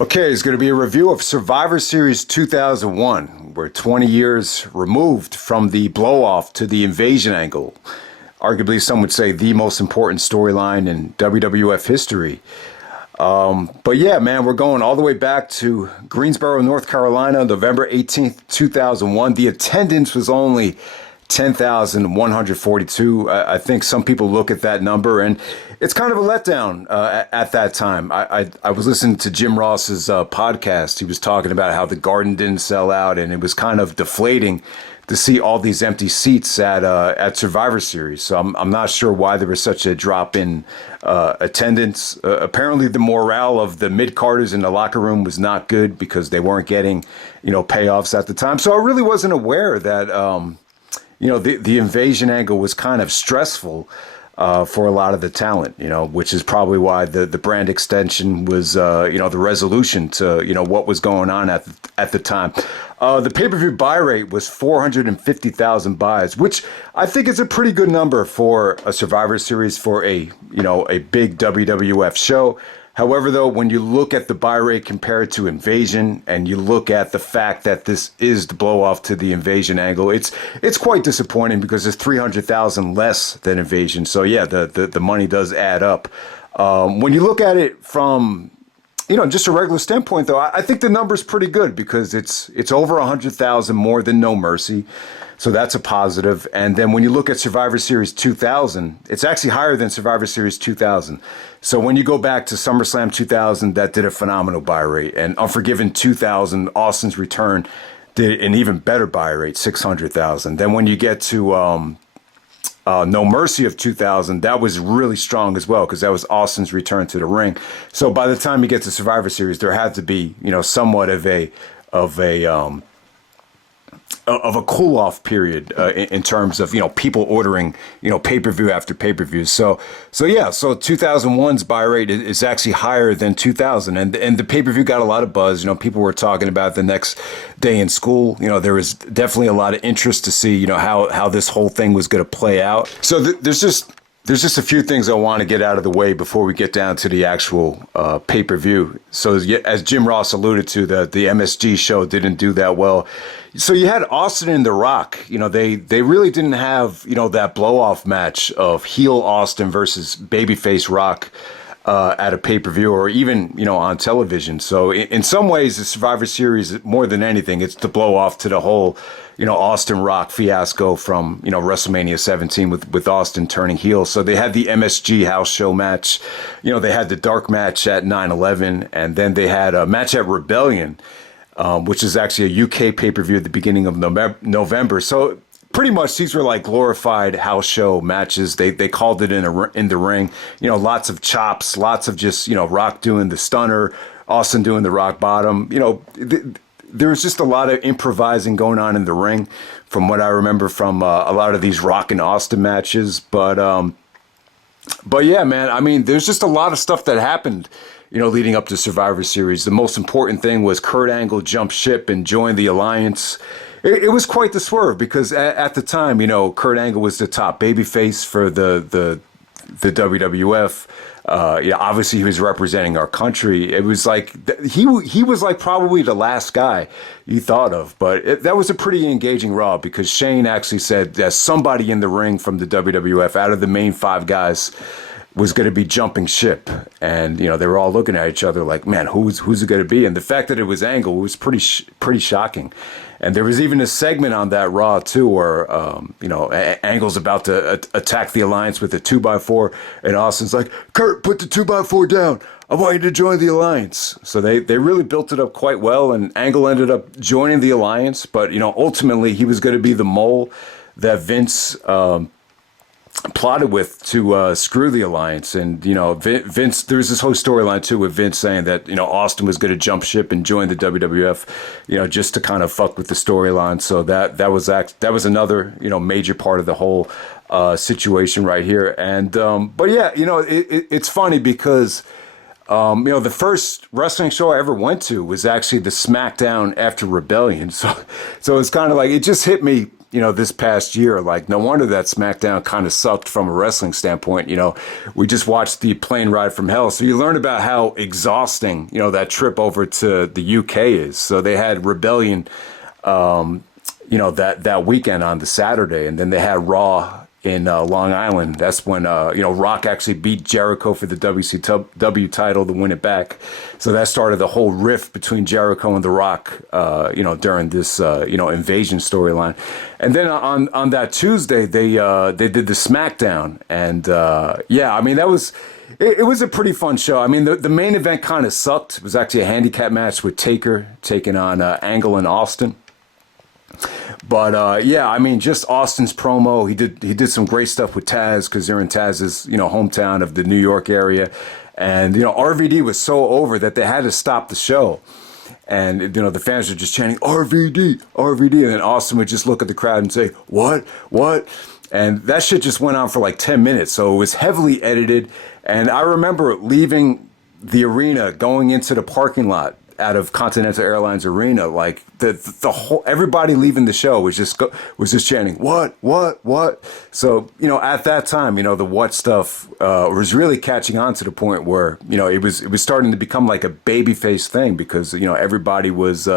Okay, it's going to be a review of Survivor Series 2001. We're 20 years removed from the blow-off to the invasion angle. Arguably, some would say the most important storyline in WWF history. But yeah, man, we're going all the way back to Greensboro, North Carolina, November 18th, 2001. The attendance was only 10,142. I think some people look at that number and it's kind of a letdown at that time. I was listening to Jim Ross's podcast. He was talking about how the Garden didn't sell out, and it was kind of deflating to see all these empty seats at Survivor Series. So I'm not sure why there was such a drop in attendance. Apparently, the morale of the mid-carders in the locker room was not good because they weren't getting, payoffs at the time. So I really wasn't aware that, the invasion angle was kind of stressful for a lot of the talent, which is probably why the brand extension was, the resolution to, what was going on at the time. The pay-per-view buy rate was 450,000 buys, which I think is a pretty good number for a Survivor Series for a big WWF show. However, though, when you look at the buy rate compared to Invasion, and you look at the fact that this is the blow-off to the Invasion angle, it's quite disappointing because it's 300,000 less than Invasion. So yeah, the money does add up. When you look at it from just a regular standpoint, though, I think the number's pretty good because it's over 100,000 more than No Mercy. So that's a positive. And then when you look at Survivor Series 2000, it's actually higher than Survivor Series 2000. So when you go back to SummerSlam 2000, that did a phenomenal buy rate. And Unforgiven 2000, Austin's Return, did an even better buy rate, 600,000. Then when you get to No Mercy of 2000, that was really strong as well because that was Austin's return to the ring. So by the time you get to Survivor Series, there had to be somewhat of a cool-off period in terms of people ordering pay-per-view after pay-per-view. So 2001's buy rate is actually higher than 2000, and the pay-per-view got a lot of buzz. People were talking about the next day in school. There was definitely a lot of interest to see how this whole thing was going to play out. So there's just a few things I want to get out of the way before we get down to the actual pay-per-view. So as Jim Ross alluded to, the MSG show didn't do that well. So you had Austin and The Rock. They really didn't have, that blow-off match of heel Austin versus babyface Rock at a pay-per-view or even, on television. So in some ways, the Survivor Series, more than anything, it's the blow-off to the whole Austin Rock fiasco from, WrestleMania 17 with Austin turning heel. So they had the MSG house show match. They had the dark match at 9/11, and then they had a match at Rebellion, which is actually a UK pay-per-view at the beginning of November. So pretty much these were like glorified house show matches. They called it in the ring. Lots of chops, lots of just, Rock doing the stunner, Austin doing the rock bottom. There was just a lot of improvising going on in the ring from what I remember from a lot of these Rock and Austin matches. But yeah, man, I mean, there's just a lot of stuff that happened, leading up to Survivor Series. The most important thing was Kurt Angle jumped ship and joined the Alliance. It was quite the swerve because at the time, Kurt Angle was the top babyface for the WWF. Obviously he was representing our country. It was like he was like probably the last guy you thought of, but that was a pretty engaging Raw because Shane actually said that somebody in the ring from the WWF out of the main five guys was going to be jumping ship, and they were all looking at each other like, man, who's it going to be? And the fact that it was Angle was pretty shocking. And there was even a segment on that Raw too where Angle's about to attack the Alliance with a 2x4, and Austin's like, Kurt, put the 2x4 down. I want you to join the Alliance. So they really built it up quite well, and Angle ended up joining the Alliance, but ultimately he was going to be the mole that Vince plotted with to screw the Alliance. And Vince, there was this whole storyline too with Vince saying that Austin was going to jump ship and join the WWF just to kind of fuck with the storyline. So that was another major part of the whole situation right here. And but yeah, it's funny because the first wrestling show I ever went to was actually the SmackDown after Rebellion. So it's kind of like, it just hit me this past year. Like, no wonder that SmackDown kind of sucked from a wrestling standpoint. We just watched the plane ride from hell. So you learn about how exhausting, that trip over to the UK is. So they had Rebellion, that weekend on the Saturday, and then they had Raw in Long Island. That's when Rock actually beat Jericho for the WCW title to win it back. So that started the whole rift between Jericho and The Rock, during this invasion storyline. And then on that Tuesday they did the SmackDown, and that was. It was a pretty fun show. I mean, the main event kind of sucked. It was actually a handicap match with Taker taking on Angle and Austin. But just Austin's promo. He did some great stuff with Taz, because they're in Taz's hometown of the New York area, and RVD was so over that they had to stop the show, and the fans were just chanting RVD, RVD, and then Austin would just look at the crowd and say what, and that shit just went on for like 10 minutes. So it was heavily edited, and I remember leaving the arena, going into the parking lot out of Continental Airlines Arena, like the whole, everybody leaving the show was just chanting what. So at that time, the what stuff was really catching on to the point where it was starting to become like a babyface thing, because everybody was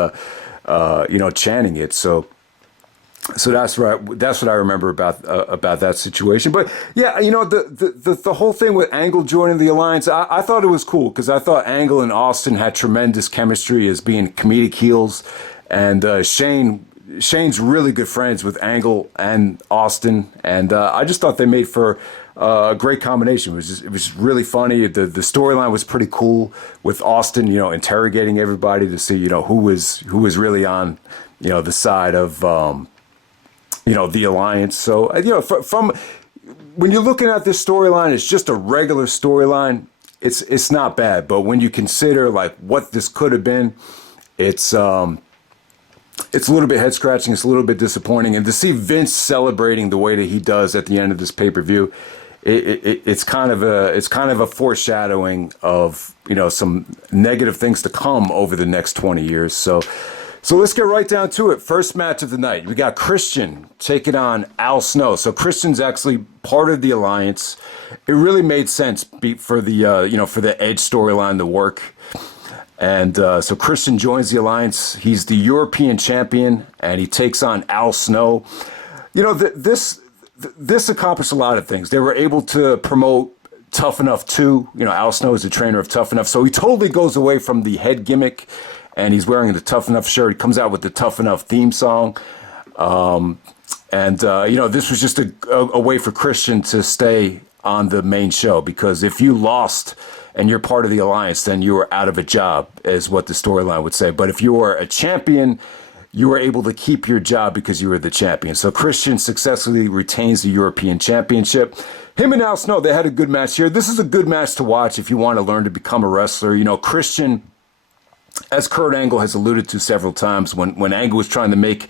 chanting it. So that's right. That's what I remember about that situation. But yeah, the whole thing with Angle joining the alliance, I thought it was cool, because I thought Angle and Austin had tremendous chemistry as being comedic heels, and Shane's really good friends with Angle and Austin, and I just thought they made for a great combination. It was really funny. The storyline was pretty cool, with Austin interrogating everybody to see who was really on the side of the alliance. So from when you're looking at this storyline, it's just a regular storyline. It's not bad, but when you consider like what this could have been, it's a little bit head scratching. It's a little bit disappointing, and to see Vince celebrating the way that he does at the end of this pay-per-view, it's kind of a foreshadowing of some negative things to come over the next 20 years. So let's get right down to it. First match of the night, we got Christian taking on Al Snow. So Christian's actually part of the alliance. It really made sense for the for the Edge storyline to work. And so Christian joins the alliance. He's the European champion, and he takes on Al Snow. This accomplished a lot of things. They were able to promote Tough Enough 2. Al Snow is the trainer of Tough Enough, so he totally goes away from the head gimmick, and he's wearing the Tough Enough shirt. He comes out with the Tough Enough theme song. This was just a way for Christian to stay on the main show, because if you lost and you're part of the alliance, then you were out of a job, is what the storyline would say. But if you were a champion, you were able to keep your job because you were the champion. So Christian successfully retains the European Championship. Him and Al Snow, they had a good match here. This is a good match to watch if you want to learn to become a wrestler. Christian, as Kurt Angle has alluded to several times, when Angle was trying to make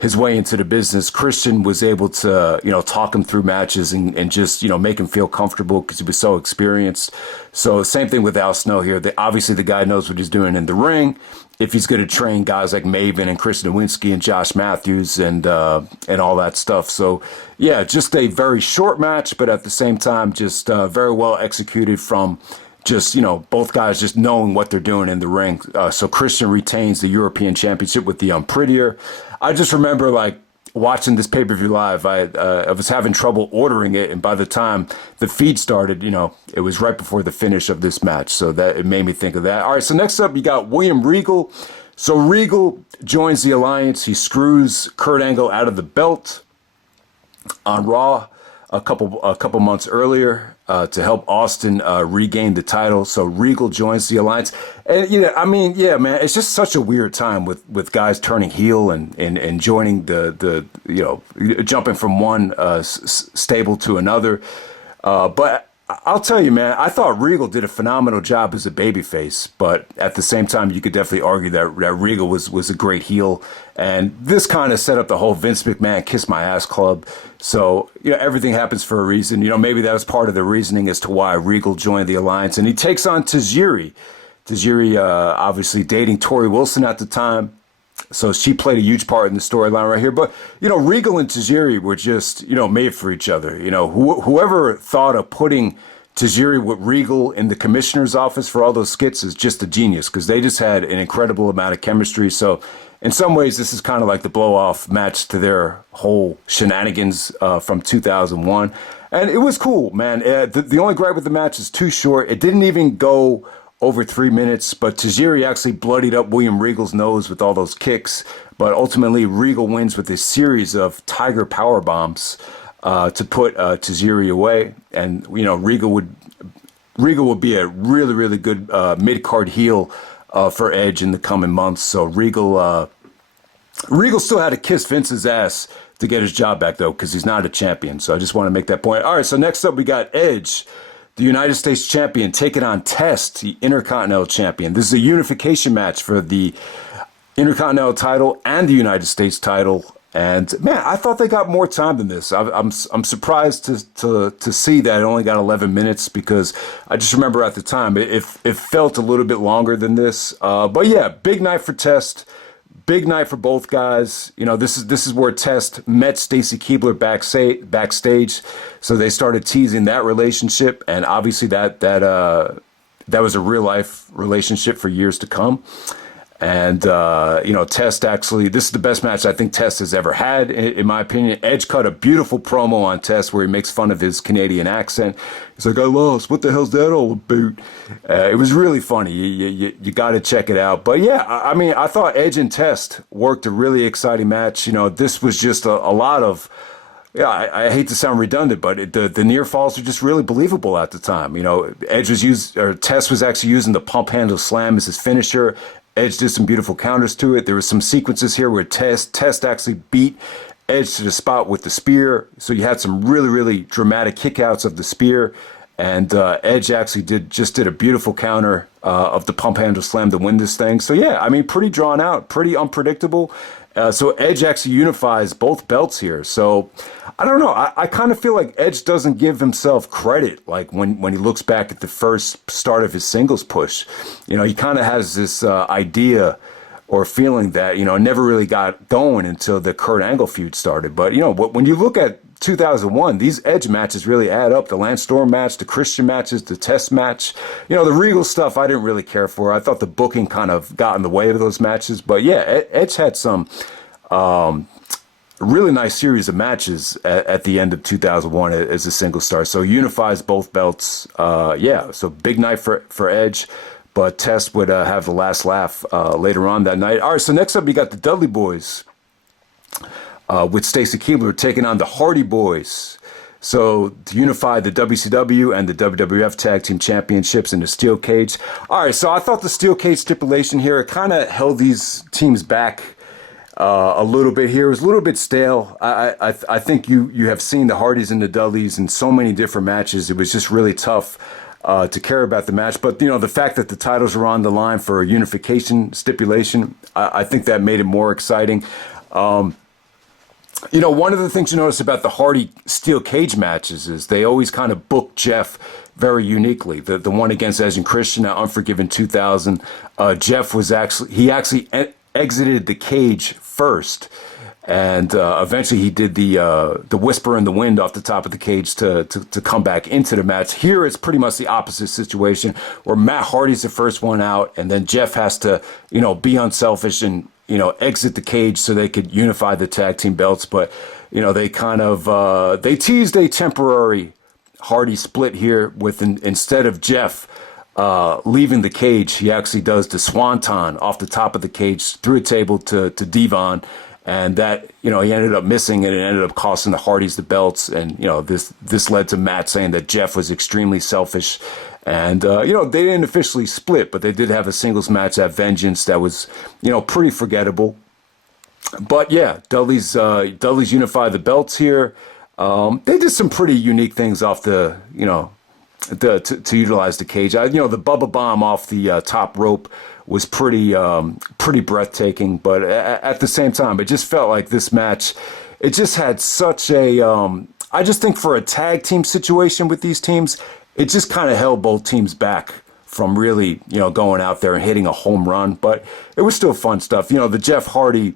his way into the business, Christian was able to, talk him through matches and just, make him feel comfortable because he was so experienced. So same thing with Al Snow here. Obviously, the guy knows what he's doing in the ring. If he's going to train guys like Maven and Chris Nowinski and Josh Matthews and all that stuff. So, yeah, just a very short match, but at the same time, just very well executed from just, both guys just knowing what they're doing in the ring. So Christian retains the European Championship with the Prettier. I just remember, watching this pay-per-view live, I was having trouble ordering it, and by the time the feed started, it was right before the finish of this match. So that it made me think of that. All right, so next up, you got William Regal. So Regal joins the alliance. He screws Kurt Angle out of the belt on Raw a couple months earlier to help Austin regain the title. So Regal joins the alliance, and man, it's just such a weird time with guys turning heel and joining the jumping from one stable to another. But I'll tell you, man, I thought Regal did a phenomenal job as a babyface, but at the same time, you could definitely argue that Regal was a great heel, and this kind of set up the whole Vince McMahon Kiss My Ass Club. So, everything happens for a reason. Maybe that was part of the reasoning as to why Regal joined the alliance, and he takes on Tajiri. Tajiri, obviously dating Tori Wilson at the time, So she played a huge part in the storyline right here. But, Regal and Tajiri were just, made for each other. Whoever thought of putting Tajiri with Regal in the commissioner's office for all those skits is just a genius, because they just had an incredible amount of chemistry. So in some ways, this is kind of like the blow-off match to their whole shenanigans from 2001. And it was cool, man. The only gripe with the match is too short. It didn't even go over 3 minutes, but Tajiri actually bloodied up William Regal's nose with all those kicks. But ultimately, Regal wins with a series of Tiger power bombs to put Tajiri away. And, Regal would be a really, really good mid-card heel for Edge in the coming months. So Regal still had to kiss Vince's ass to get his job back, though, because he's not a champion. So I just want to make that point. All right, so next up we got Edge, the United States champion, taking on Test, the Intercontinental champion. This is a unification match for the Intercontinental title and the United States title. And man, I thought they got more time than this. I'm surprised to see that it only got 11 minutes, because I just remember at the time it felt a little bit longer than this. But yeah, big night for Test. Big night for both guys. This is where Test met Stacy Keibler backstage, so they started teasing that relationship, and obviously that was a real life relationship for years to come. And Test actually, this is the best match I think Test has ever had, in my opinion. Edge cut a beautiful promo on Test where he makes fun of his Canadian accent. He's like, "I lost. What the hell's that all about?" It was really funny. You got to check it out. But yeah, I thought Edge and Test worked a really exciting match. This was just a lot of, yeah, I hate to sound redundant, but the near falls were just really believable at the time. Test was actually using the pump handle slam as his finisher. Edge did some beautiful counters to it. There were some sequences here where Test actually beat Edge to the spot with the spear. So you had some really, really dramatic kickouts of the spear. And Edge actually did a beautiful counter of the pump handle slam to win this thing. So yeah, pretty drawn out, pretty unpredictable. So Edge actually unifies both belts here. So I don't know. I kind of feel like Edge doesn't give himself credit. Like when he looks back at the first start of his singles push, he kind of has this idea or feeling that, never really got going until the Kurt Angle feud started. But, when you look at 2001, these Edge matches really add up. The Lance Storm match, the Christian matches, the Test match. The Regal stuff I didn't really care for. I thought the booking kind of got in the way of those matches. But yeah, Edge had some really nice series of matches at the end of 2001 as a single star. So unifies both belts. So big night for Edge. But Test would have the last laugh later on that night. All right, so next up we got the Dudley Boyz. With Stacy Keibler taking on the Hardy Boys. So to unify the WCW and the WWF Tag Team Championships in the Steel Cage. All right, so I thought the Steel Cage stipulation here kind of held these teams back a little bit here. It was a little bit stale. I think you have seen the Hardys and the Dudleys in so many different matches. It was just really tough to care about the match. But, the fact that the titles are on the line for a unification stipulation, I think that made it more exciting. One of the things you notice about the Hardy Steel Cage matches is they always kind of book Jeff very uniquely. The one against Edge and Christian at Unforgiven 2000, Jeff was actually exited the cage first, and eventually he did the whisper in the wind off the top of the cage to come back into the match. Here it's pretty much the opposite situation, where Matt Hardy's the first one out, and then Jeff has to be unselfish and exit the cage so they could unify the tag team belts. But, they kind of, they teased a temporary Hardy split here with, instead of Jeff leaving the cage, he actually does the swanton off the top of the cage through a table to Devon. And that, he ended up missing, and it ended up costing the Hardys the belts. And, this led to Matt saying that Jeff was extremely selfish. And, they didn't officially split, but they did have a singles match at Vengeance that was, pretty forgettable. But yeah, Dudley's unified the belts here. They did some pretty unique things off to utilize the cage. The Bubba Bomb off the top rope was pretty breathtaking. But at the same time, it just felt like this match, it just had such a, I just think for a tag team situation with these teams, it just kind of held both teams back from really, going out there and hitting a home run, but it was still fun stuff. The Jeff Hardy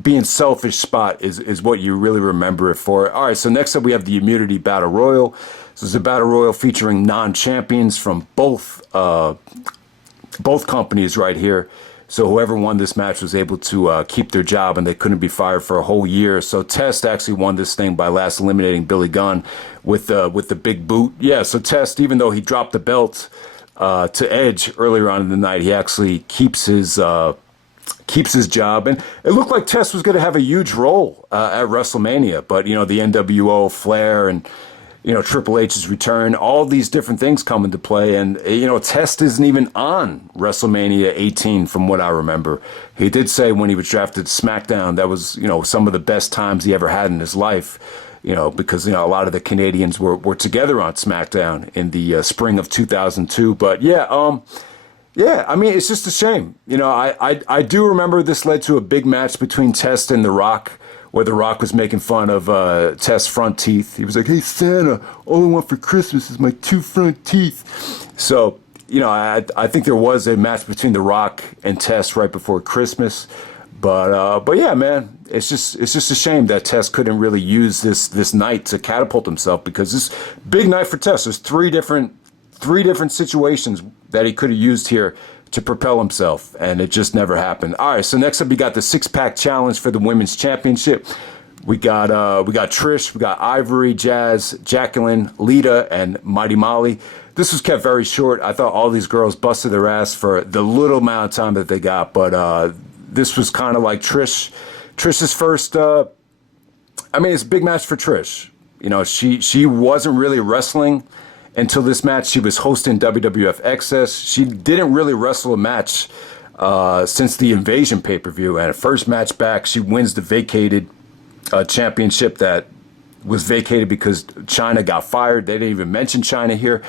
being selfish spot is what you really remember it for. All right, so next up we have the Immunity Battle Royal. This is a Battle Royal featuring non-champions from both companies right here. So whoever won this match was able to keep their job, and they couldn't be fired for a whole year. So Test actually won this thing by last eliminating Billy Gunn with the big boot. Yeah, so Test, even though he dropped the belt to Edge earlier on in the night, he actually keeps his job. And it looked like Test was going to have a huge role at WrestleMania, but the NWO, Flair, and Triple H's return, all these different things come into play. And, Test isn't even on WrestleMania 18 from what I remember. He did say when he was drafted to SmackDown, that was, some of the best times he ever had in his life, because, a lot of the Canadians were together on SmackDown in the spring of 2002. But yeah, I mean, it's just a shame. I do remember this led to a big match between Test and The Rock, where The Rock was making fun of Test's front teeth. He was like, "Hey, Santa, all I want for Christmas is my 2 front teeth." So, I think there was a match between The Rock and Test right before Christmas. But yeah, man, it's just a shame that Test couldn't really use this night to catapult himself, because this big night for Test, there's three different situations that he could have used here to propel himself, and it just never happened. All right, so next up we got the 6-pack challenge for the Women's Championship. We got Trish, we got Ivory, Jazz, Jacqueline, Lita, and Mighty Molly. This was kept very short. I thought all these girls busted their ass for the little amount of time that they got, but this was kind of like Trish's first. It's a big match for Trish. She wasn't really wrestling until this match. She was hosting WWF Excess. She didn't really wrestle a match since the Invasion pay-per-view. And her first match back, she wins the vacated championship that was vacated because China got fired. They didn't even mention China here.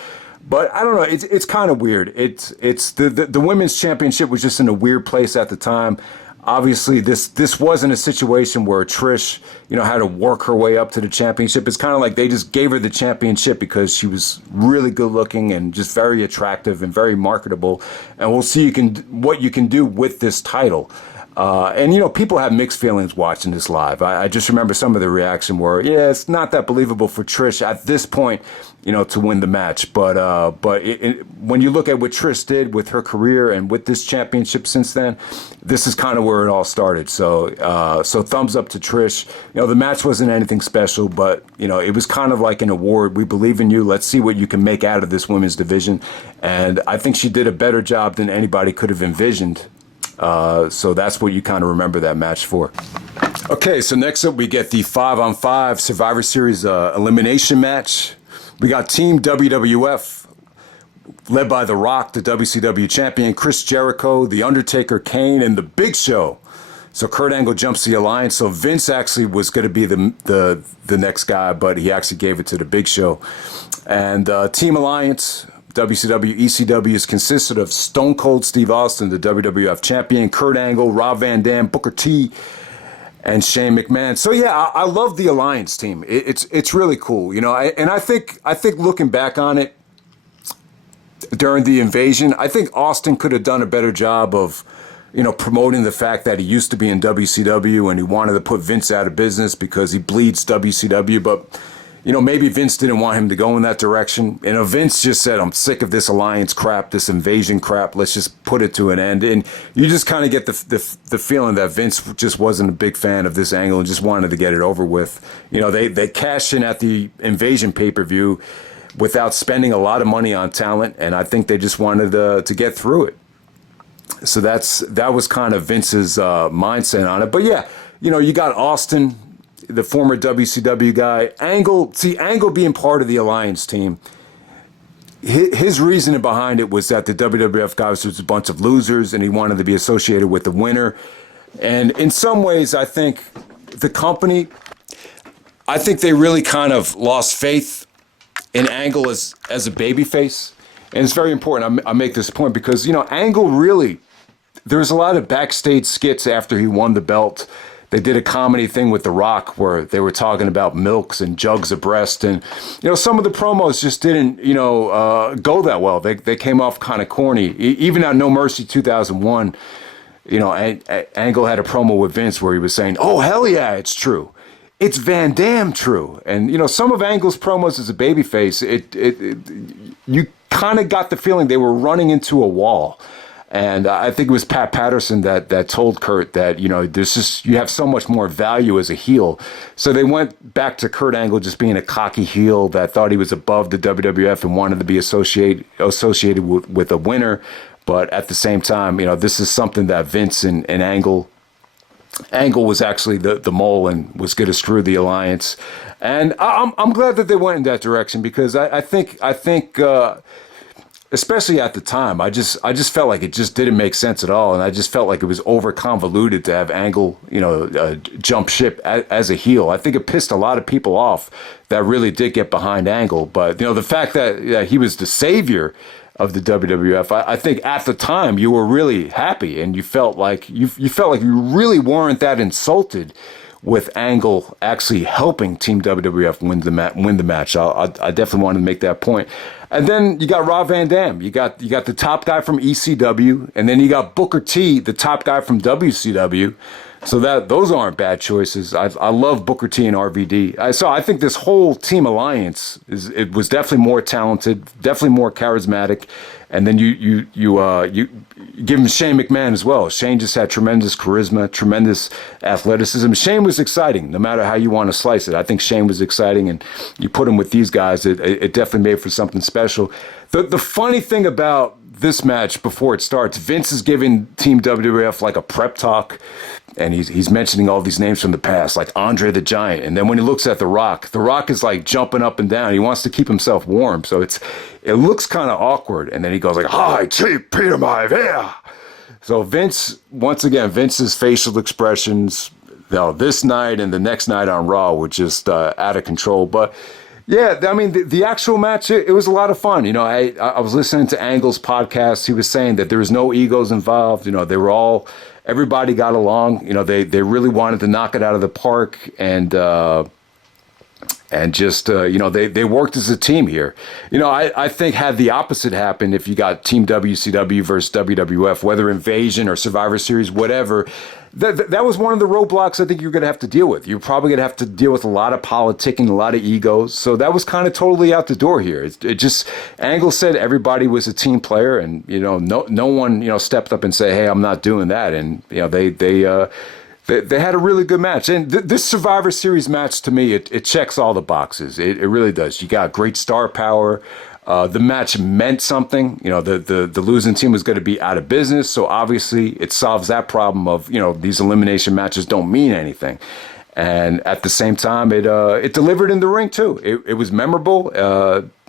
But I don't know. It's kind of weird. It's the women's championship was just in a weird place at the time. Obviously, this wasn't a situation where Trish, had to work her way up to the championship. It's kind of like they just gave her the championship because she was really good looking and just very attractive and very marketable. And we'll see what you can do with this title. And people have mixed feelings watching this live. I just remember some of the reaction where, yeah, it's not that believable for Trish at this point, to win the match. But when you look at what Trish did with her career and with this championship since then, this is kind of where it all started. So thumbs up to Trish. The match wasn't anything special, but it was kind of like an award. We believe in you. Let's see what you can make out of this women's division. And I think she did a better job than anybody could have envisioned. So that's what you kind of remember that match for. Okay, so next up we get the 5-on-5 Survivor Series elimination match. We got Team WWF, led by The Rock, the WCW champion, Chris Jericho, The Undertaker, Kane, and The Big Show. So Kurt Angle jumps the alliance. So Vince actually was going to be the next guy, but he actually gave it to The Big Show. And Team Alliance, WCW, ECW, consisted of Stone Cold Steve Austin, the WWF champion, Kurt Angle, Rob Van Dam, Booker T, and Shane McMahon. So yeah, I love the Alliance team. It's really cool, and I think looking back on it during the Invasion, I think Austin could have done a better job of promoting the fact that he used to be in WCW and he wanted to put Vince out of business because he bleeds WCW, but maybe Vince didn't want him to go in that direction. Vince just said, "I'm sick of this alliance crap, this invasion crap. Let's just put it to an end." And you just kind of get the feeling that Vince just wasn't a big fan of this angle and just wanted to get it over with. They cashed in at the Invasion pay-per-view without spending a lot of money on talent, and I think they just wanted to get through it. So that was kind of Vince's mindset on it. But yeah, you got Austin, the former WCW guy. Angle being part of the Alliance team, his reasoning behind it was that the WWF guys was a bunch of losers and he wanted to be associated with the winner. And in some ways, I think the company, they really kind of lost faith in Angle as a babyface. And it's very important I make this point because, Angle really, there was a lot of backstage skits after he won the belt they did a comedy thing with The Rock where they were talking about milks and jugs of breast. And, some of the promos just didn't, go that well. They came off kind of corny. Even at No Mercy 2001, Angle had a promo with Vince where he was saying, "Oh, hell yeah, it's true. It's Van Damme true." And, some of Angle's promos as a babyface, you kind of got the feeling they were running into a wall. And I think it was Pat Patterson that told Kurt that, you have so much more value as a heel. So they went back to Kurt Angle just being a cocky heel that thought he was above the WWF and wanted to be associated with a winner. But at the same time, this is something that Vince and Angle was actually the mole and was going to screw the alliance. And I'm glad that they went in that direction because I think especially at the time, I just felt like it just didn't make sense at all, and I just felt like it was over convoluted to have Angle, jump ship as a heel. I think it pissed a lot of people off that really did get behind Angle, but the fact that he was the savior of the WWF, I think at the time you were really happy, and you felt like you really weren't that insulted with Angle actually helping Team WWF win the match. I definitely wanted to make that point. And then you got Rob Van Dam. You got the top guy from ECW, and then you got Booker T, the top guy from WCW. So those aren't bad choices. I love Booker T and RVD. So I think this whole team alliance was definitely more talented, definitely more charismatic. And then you give him Shane McMahon as well. Shane just had tremendous charisma, tremendous athleticism. Shane was exciting, no matter how you want to slice it. I think Shane was exciting, and you put him with these guys, it definitely made for something special. The funny thing about this match before it starts, Vince is giving Team WWF like a prep talk, and he's mentioning all these names from the past, like Andre the Giant. And then when he looks at The Rock is like jumping up and down. He wants to keep himself warm, so it looks kind of awkward. And then he goes like, "Hi, Chief Peter Maivia." So Vince's facial expressions, this night and the next night on Raw were just out of control. But yeah, I mean, the actual match, it was a lot of fun. I was listening to Angle's podcast. He was saying that there was no egos involved. They were everybody got along. They really wanted to knock it out of the park, and just, they worked as a team here. I think had the opposite happened, if you got Team WCW versus WWF, whether Invasion or Survivor Series, whatever, that was one of the roadblocks I think you're going to have to deal with. You're probably going to have to deal with a lot of politicking, a lot of egos. So that was kind of totally out the door here. It just, Angle said everybody was a team player, and, no one, stepped up and said, "Hey, I'm not doing that." And, they had a really good match. And this Survivor Series match, to me, it checks all the boxes. It really does. You got great star power. The match meant something. The losing team was going to be out of business. So obviously it solves that problem of, these elimination matches don't mean anything. And at the same time, it delivered in the ring too. It was memorable.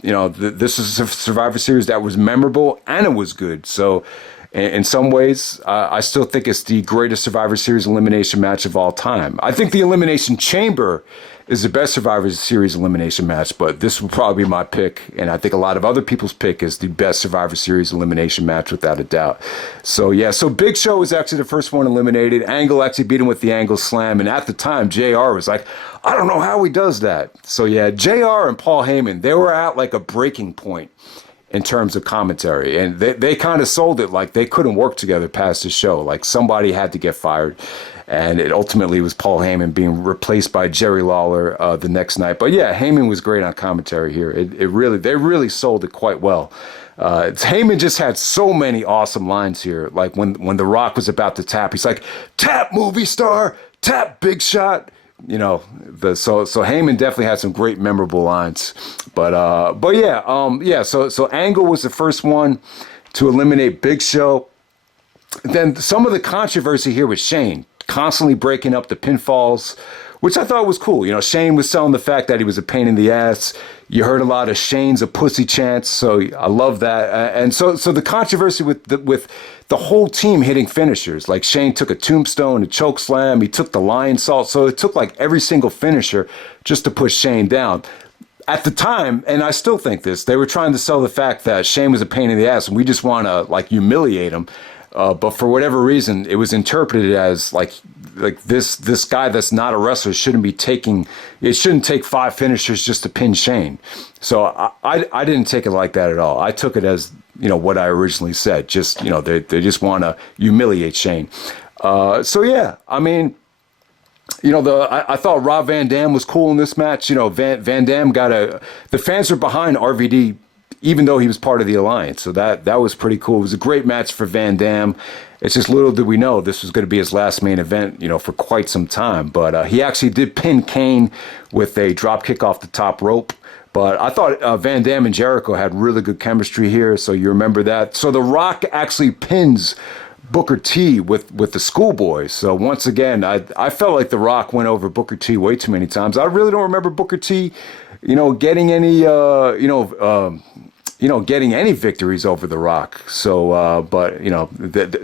This is a Survivor Series that was memorable, and it was good. So in some ways, I still think it's the greatest Survivor Series elimination match of all time. I think the Elimination Chamber is the best Survivor Series elimination match, but this would probably be my pick, and I think a lot of other people's pick is the best Survivor Series elimination match without a doubt. So yeah, so Big Show was actually the first one eliminated. Angle actually beat him with the Angle Slam, and at the time, JR was like, "I don't know how he does that." So yeah, JR and Paul Heyman, they were at like a breaking point in terms of commentary, and they kind of sold it like they couldn't work together past the show. Like somebody had to get fired, and it ultimately was Paul Heyman being replaced by Jerry Lawler the next night. But yeah, Heyman was great on commentary here. They really sold it quite well. Heyman just had so many awesome lines here. Like when The Rock was about to tap, he's like, "Tap, movie star, tap, big shot." So Heyman definitely had some great memorable lines, but yeah. So Angle was the first one to eliminate Big Show. Then some of the controversy here with Shane constantly breaking up the pinfalls, which I thought was cool. Shane was selling the fact that he was a pain in the ass. You heard a lot of "Shane's a pussy" chants, so I love that. And so the controversy with the whole team hitting finishers, like Shane took a tombstone, a choke slam, he took the lion salt, so it took like every single finisher just to push Shane down. At the time, and I still think this, they were trying to sell the fact that Shane was a pain in the ass and we just want to like humiliate him. But for whatever reason, it was interpreted as like like this guy that's not a wrestler shouldn't be taking. It shouldn't take 5 finishers just to pin Shane. So I didn't take it like that at all. I took it as, what I originally said. Just, they just want to humiliate Shane. So yeah, I mean, I thought Rob Van Dam was cool in this match. Van Dam the fans are behind RVD, even though he was part of the alliance. So that was pretty cool. It was a great match for Van Dam. It's just little did we know this was going to be his last main event, for quite some time. But he actually did pin Kane with a drop kick off the top rope. But I thought Van Dam and Jericho had really good chemistry here, so you remember that. So The Rock actually pins Booker T with the Schoolboys. So once again, I felt like The Rock went over Booker T way too many times. I really don't remember Booker T, getting any, getting any victories over The Rock. So, but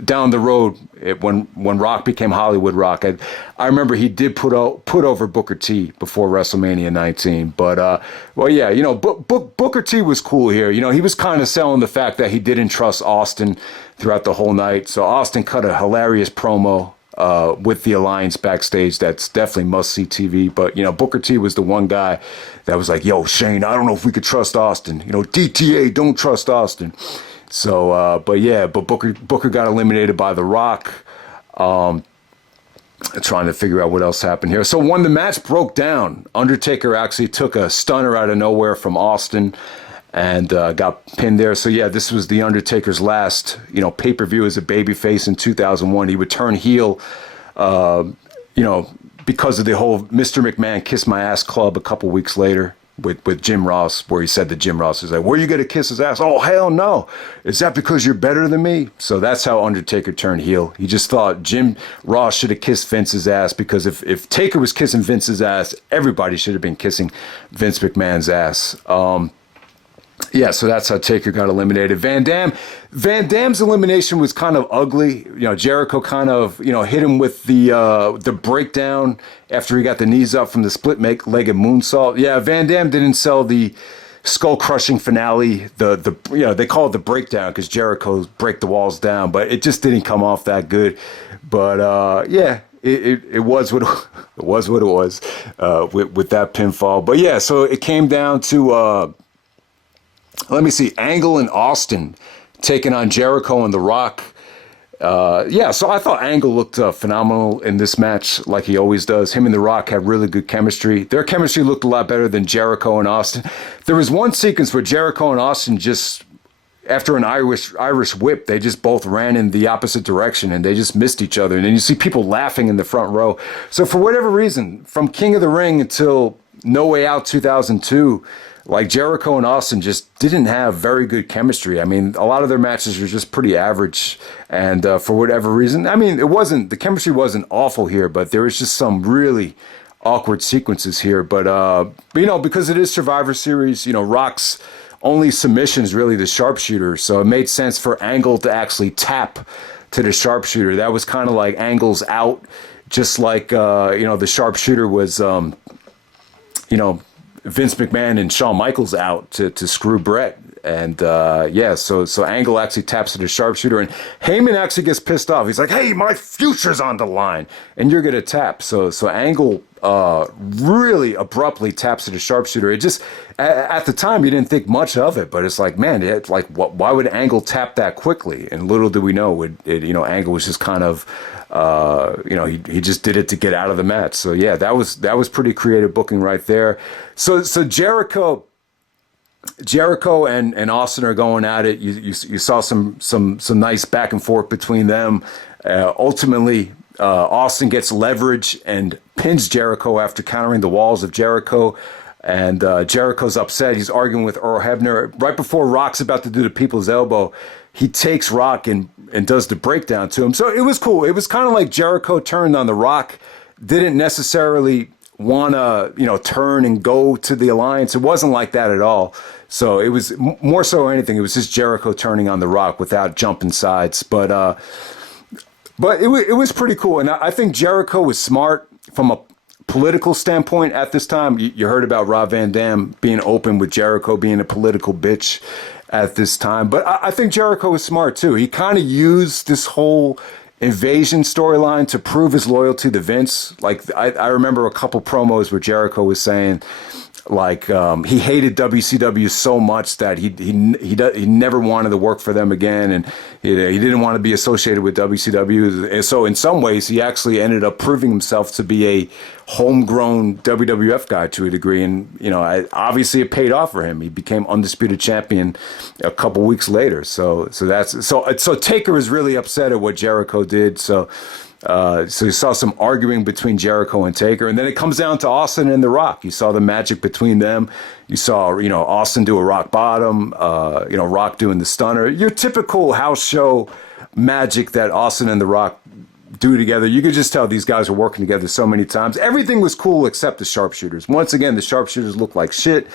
down the road, when Rock became Hollywood Rock, I remember he did put over Booker T before WrestleMania 19. But well, yeah, Booker T was cool here. He was kind of selling the fact that he didn't trust Austin throughout the whole night. So Austin cut a hilarious promo with the Alliance backstage. That's definitely must-see TV. But, Booker T was the one guy that was like, yo, Shane, I don't know if we could trust Austin. DTA, don't trust Austin. So, but Booker got eliminated by The Rock. Trying to figure out what else happened here. So when the match broke down, Undertaker actually took a stunner out of nowhere from Austin and got pinned there. So yeah, this was the Undertaker's last, pay-per-view as a babyface in 2001. He would turn heel, because of the whole Mr. McMahon Kiss My Ass Club a couple weeks later with Jim Ross, where he said to Jim Ross, he's like, where you going to kiss his ass? Oh, hell no. Is that because you're better than me? So that's how Undertaker turned heel. He just thought Jim Ross should have kissed Vince's ass, because if Taker was kissing Vince's ass, everybody should have been kissing Vince McMahon's ass. Yeah, so that's how Taker got eliminated. Van Dam's elimination was kind of ugly. Jericho kind of, hit him with the breakdown after he got the knees up from the split-legged moonsault. Yeah, Van Dam didn't sell the skull-crushing finale. They call it the breakdown because Jericho break the walls down, but it just didn't come off that good. But yeah. It was what it was with that pinfall. But yeah, so it came down to let me see, Angle and Austin taking on Jericho and The Rock. Yeah, so I thought Angle looked phenomenal in this match, like he always does. Him and The Rock had really good chemistry. Their chemistry looked a lot better than Jericho and Austin. There was one sequence where Jericho and Austin just, after an Irish whip, they just both ran in the opposite direction and they just missed each other. And then you see people laughing in the front row. So for whatever reason, from King of the Ring until No Way Out 2002, like Jericho and Austin just didn't have very good chemistry. I mean, a lot of their matches were just pretty average. And for whatever reason, I mean, the chemistry wasn't awful here, but there was just some really awkward sequences here. But, because it is Survivor Series, Rock's only submission is really the sharpshooter. So it made sense for Angle to actually tap to the sharpshooter. That was kind of like Angle's out, just like, the sharpshooter was, Vince McMahon and Shawn Michaels out to screw Brett. And so Angle actually taps to the sharpshooter, and Heyman actually gets pissed off. He's like, hey, my future's on the line, and you're going to tap. So Angle really abruptly taps to the sharpshooter. It just, at the time, you didn't think much of it, but it's like, man, why would Angle tap that quickly? And little did we know, Angle was just kind of, he just did it to get out of the match. So yeah, that was pretty creative booking right there. So Jericho and Austin are going at it. You saw some nice back and forth between them. Ultimately, Austin gets leverage and pins Jericho after countering the walls of Jericho. And Jericho's upset. He's arguing with Earl Hebner. Right before Rock's about to do the people's elbow, he takes Rock and does the breakdown to him. So it was cool. It was kind of like Jericho turned on The Rock. Didn't necessarily want to, turn and go to the Alliance. It wasn't like that at all. So it was more so anything. It was just Jericho turning on The Rock without jumping sides. But it was pretty cool. And I think Jericho was smart from a political standpoint at this time. You heard about Rob Van Dam being open with Jericho being a political bitch at this time. But I think Jericho was smart too. He kind of used this whole invasion storyline to prove his loyalty to Vince. Like I remember a couple promos where Jericho was saying, like he hated WCW so much that he never wanted to work for them again, and he didn't want to be associated with WCW. And so in some ways, he actually ended up proving himself to be a homegrown WWF guy to a degree. And obviously it paid off for him. He became undisputed champion a couple weeks later. So Taker is really upset at what Jericho did. So you saw some arguing between Jericho and Taker, and then it comes down to Austin and The Rock. You saw the magic between them. You saw, Austin do a rock bottom, Rock doing the stunner. Your typical house show magic that Austin and The Rock do together. You could just tell these guys are working together so many times. Everything was cool except the sharpshooters. Once again, the sharpshooters looked like shit.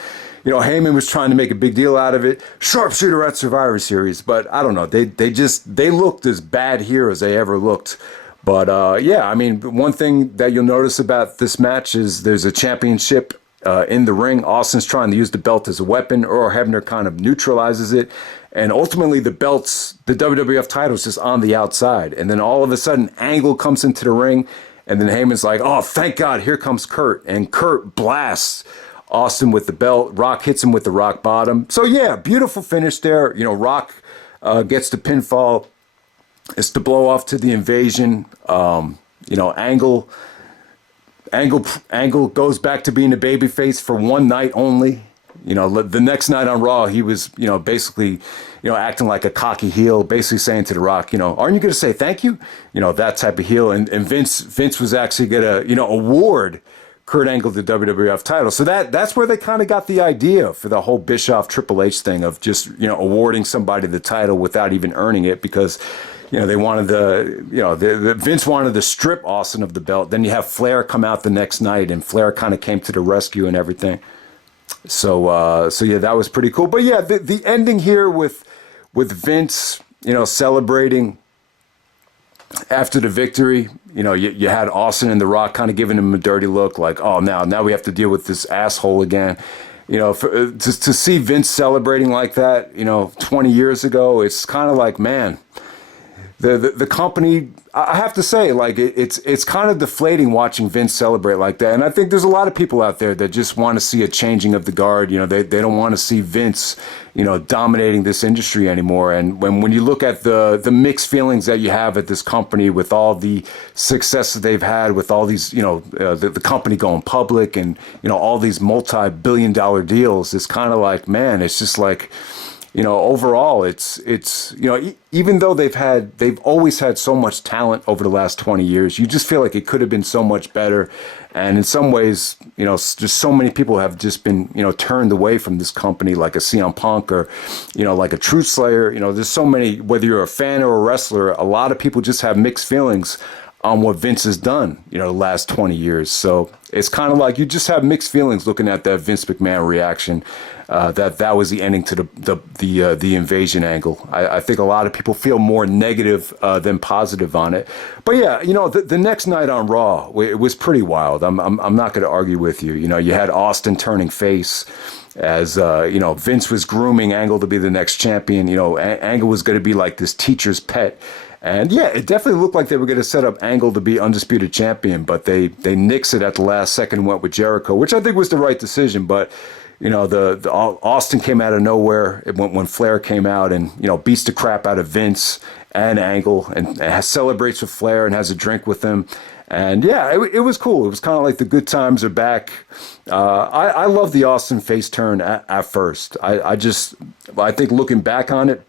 Heyman was trying to make a big deal out of it. Sharpshooter at Survivor Series, but I don't know. They looked as bad here as they ever looked. But one thing that you'll notice about this match is there's a championship in the ring. Austin's trying to use the belt as a weapon. Earl Hebner kind of neutralizes it. And ultimately the WWF title is just on the outside. And then all of a sudden Angle comes into the ring. And then Heyman's like, oh, thank God, here comes Kurt. And Kurt blasts Austin with the belt. Rock hits him with the rock bottom. So yeah, beautiful finish there. Rock gets the pinfall. It's to blow off to the invasion. Angle goes back to being a babyface for one night only. The next night on Raw, he was, basically, acting like a cocky heel, basically saying to The Rock, aren't you going to say thank you? That type of heel. And Vince was actually going to, award Kurt Angle the WWF title. So that's where they kind of got the idea for the whole Bischoff Triple H thing of just, awarding somebody the title without even earning it, because they wanted Vince wanted to strip Austin of the belt. Then you have Flair come out the next night, and Flair kind of came to the rescue and everything. So yeah, that was pretty cool. But yeah, the ending here with Vince, celebrating after the victory. You had Austin and The Rock kind of giving him a dirty look, like, oh, now we have to deal with this asshole again. To see Vince celebrating like that, 20 years ago, it's kind of like, man. The company, I have to say, like it's kind of deflating watching Vince celebrate like that. And I think there's a lot of people out there that just want to see a changing of the guard. They don't want to see Vince, dominating this industry anymore. And when you look at the mixed feelings that you have at this company with all the success that they've had, with all these, the company going public and, all these multi-billion-dollar deals, it's kind of like, man, it's just like, overall, it's even though they've always had so much talent over the last 20 years, you just feel like it could have been so much better. And in some ways, just so many people have just been, turned away from this company, like a CM Punk or, like a Truth Slayer. There's so many, whether you're a fan or a wrestler, a lot of people just have mixed feelings on what Vince has done, the last 20 years. So it's kind of like you just have mixed feelings looking at that Vince McMahon reaction. That was the ending to the invasion angle. I think a lot of people feel more negative than positive on it. But yeah, the next night on Raw, it was pretty wild. I'm not going to argue with you. You had Austin turning face as Vince was grooming Angle to be the next champion. Angle was going to be like this teacher's pet. And yeah, it definitely looked like they were going to set up Angle to be undisputed champion, but they nixed it at the last second and went with Jericho, which I think was the right decision. But the Austin came out of nowhere when Flair came out and beats the crap out of Vince and Angle and celebrates with Flair and has a drink with him. And yeah, it was cool. It was kind of like the good times are back. I love the Austin face turn at first. I think looking back on it,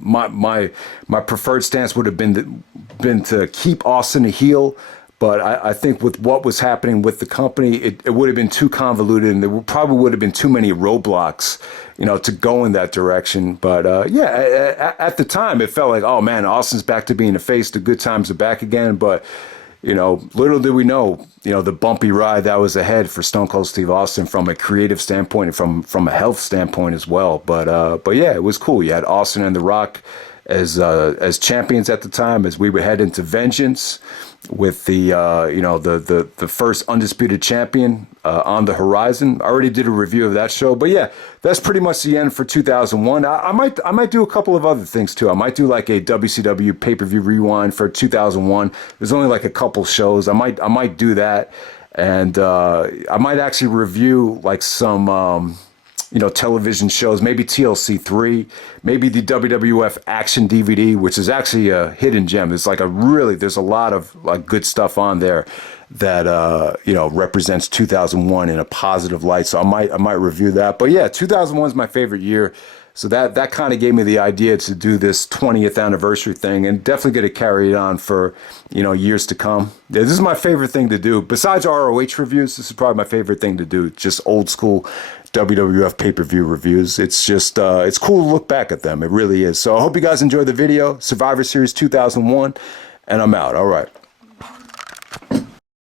my preferred stance would have been to keep Austin a heel, but I think with what was happening with the company, it would have been too convoluted, and there probably would have been too many roadblocks, to go in that direction. But at the time, it felt like, oh man, Austin's back to being a face. The good times are back again. But little did we know, the bumpy ride that was ahead for Stone Cold Steve Austin from a creative standpoint and from a health standpoint as well. But yeah, it was cool. You had Austin and The Rock as champions at the time, as we would head into Vengeance with the the first undisputed champion on the horizon. I already did a review of that show, but yeah, that's pretty much the end for 2001. I might do a couple of other things too. I might do like a WCW pay-per-view rewind for 2001. There's only like a couple shows. I might do that, and I might actually review like some television shows, maybe TLC 3, maybe the WWF Action DVD, which is actually a hidden gem. It's like there's a lot of like good stuff on there that represents 2001 in a positive light. So I might review that. But yeah, 2001 is my favorite year. So that kind of gave me the idea to do this 20th anniversary thing, and definitely going to carry it on for years to come. Yeah, this is my favorite thing to do. Besides ROH reviews, this is probably my favorite thing to do. Just old school WWF pay-per-view reviews. It's just it's cool to look back at them. It really is. So I hope you guys enjoyed the video. Survivor Series 2001, and I'm out. All right.